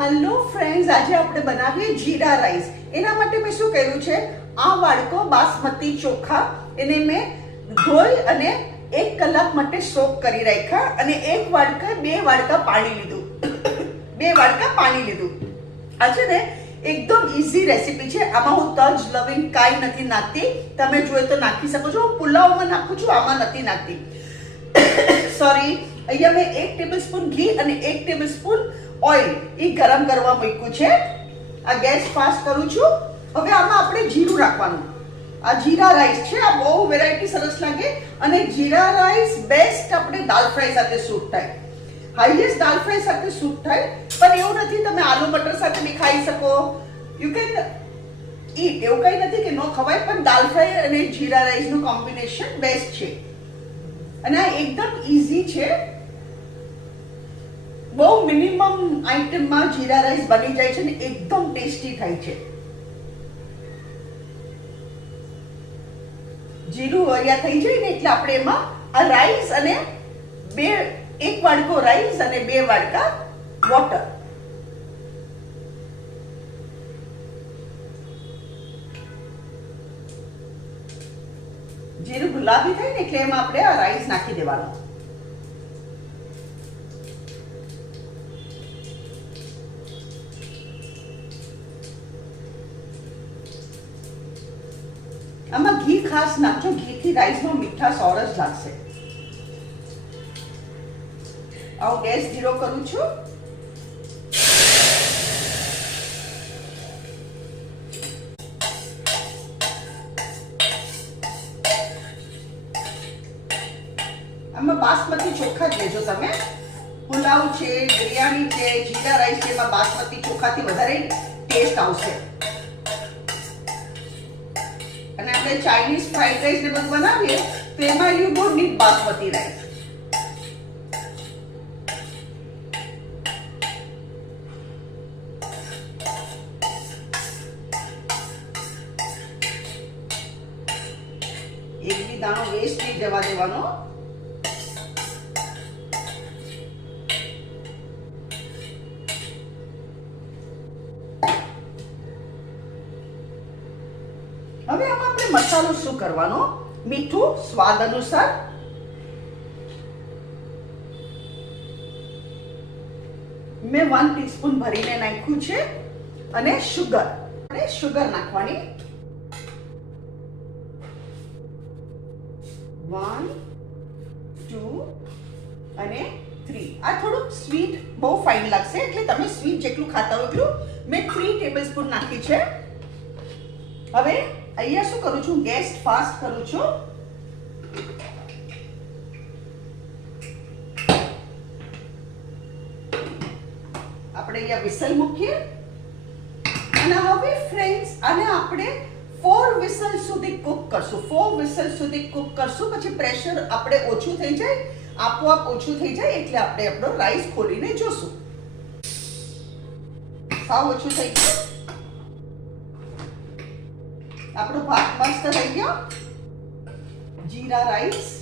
Hello friends, આજે આપણે બનાવીએ જીરા રાઈસ. એના માટે મેં શું કર્યું છે, આ વાડકો બાસમતી ચોખા એને મેં ધોઈ અને 1 કલાક માટે સોક કરી રાખ્યા અને 2 વાડકા પાણી લીધું. 2 વાડકા પાણી લીધું. આ છે ને એકદમ ઈઝી રેસીપી છે. આમાં હું તજ લવિંગ કાંઈ નથી નાખતી. તમે જોઈએ તો નાખી શકો છો. હું પુલાવમાં નાખું છું, આમાં નથી નાખતી. સોરી. અહીંયા મેં 1 ટેબલસ્પૂન ઘી અને 1 ટેબલસ્પૂન ઓઇલ એ ગરમ કરવા મૂક્યું છે. આ ગેસ ફાસ્ટ કરું છું. હવે આમાં આપણે જીરું નાખવાનું. આ જીરા રાઈસ છે. આ બહુ વેરાયટી સરસ લાગે અને જીરા રાઈસ બેસ્ટ આપણે દાલ ફ્રાય સાથે સૂટ થાય. હાઈએસ્ટ દાલ ફ્રાય સાથે સૂટ થાય. પણ એવું નથી, તમે આલુ મટર સાથે બી ખાઈ શકો. You can eat. એવું કંઈ નથી કે ન ખવાય, પણ દાલ ફ્રાય અને જીરા રાઈસનું કોમ્બિનેશન બેસ્ટ છે. અને આ એકદમ ઈઝી છે. બહુ મિનિમમ આઈટમમાં જીરા રાઈસ બની જાય છે ને એકદમ ટેસ્ટી થાય છે. જીરું અહીંયા થઈ જાય ને એટલે આપણે એમાં આ રાઈસ અને 1 વાડકો રાઈસ અને 2 વાડકા વોટર. જીરું ગુલાબી થાય ને એટલે એમાં આપણે આ રાઈસ નાખી દેવાનો. આમાં ઘી ખાસ નાખજો. ઘીથી રાઈસમાં મીઠા સરસ લાગશે. હું ગેસ ધીરો કરું છું. આમાં બાસમતી ચોખા જ લેજો તમે. પુલાવ છે, બિરયાની છે, જીરા રાઈસ છે, એમાં બાસમતી ચોખાથી વધારે ટેસ્ટ આવશે. અને આપણે ચાઇનીઝ ફ્રાઈડ રાઈસ ને બધું બનાવીએ તો એમાં you don't need basmati rice. એક બી દાણો વેસ્ટ નહીં જવા દેવાનો. હવે આમાં આપણે મસાલો શું કરવાનો? મીઠું સ્વાદ અનુસાર, મેં 1 ટીસ્પૂન ભરીને નાખ્યું છે. અને શુગર નાખવાની 1 2 અને 3. આ થોડુંક સ્વીટ બહુ ફાઇન લાગશે એટલે તમે સ્વીટ જેટલું ખાતા હોય એટલું. મેં 3 ટેબલસ્પૂન નાખી છે. હવે અહીંયા શું કરું છું, ગેસ ફાસ્ટ કરું છું. આપણે અહીંયા વિસલ મૂકીએ અને હવે ફ્રેન્ડ્સ આને આપણે 4 વિસલ સુધી કુક કરશું. 4 વિસલ સુધી કુક કરશું. પછી પ્રેશર આપણે ઓછું થઈ જાય, આપોઆપ ઓછું થઈ જાય એટલે આપણે આપણો રાઈસ ખોલીને જોશું. સાવ ઓછું થઈ ગયું. આપણો ભાત મસ્ત થઈ ગયો. જીરા રાઈસ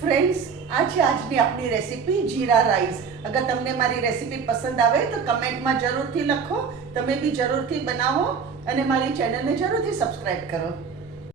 ફ્રેન્ડ્સ, આ છે આજની આપણી રેસીપી જીરા રાઈસ. અગર તમને મારી રેસીપી પસંદ આવે તો કમેન્ટમાં જરૂરથી લખો. તમે બી જરૂરથી બનાવો અને મારી ચેનલને જરૂરથી સબસ્ક્રાઇબ કરો.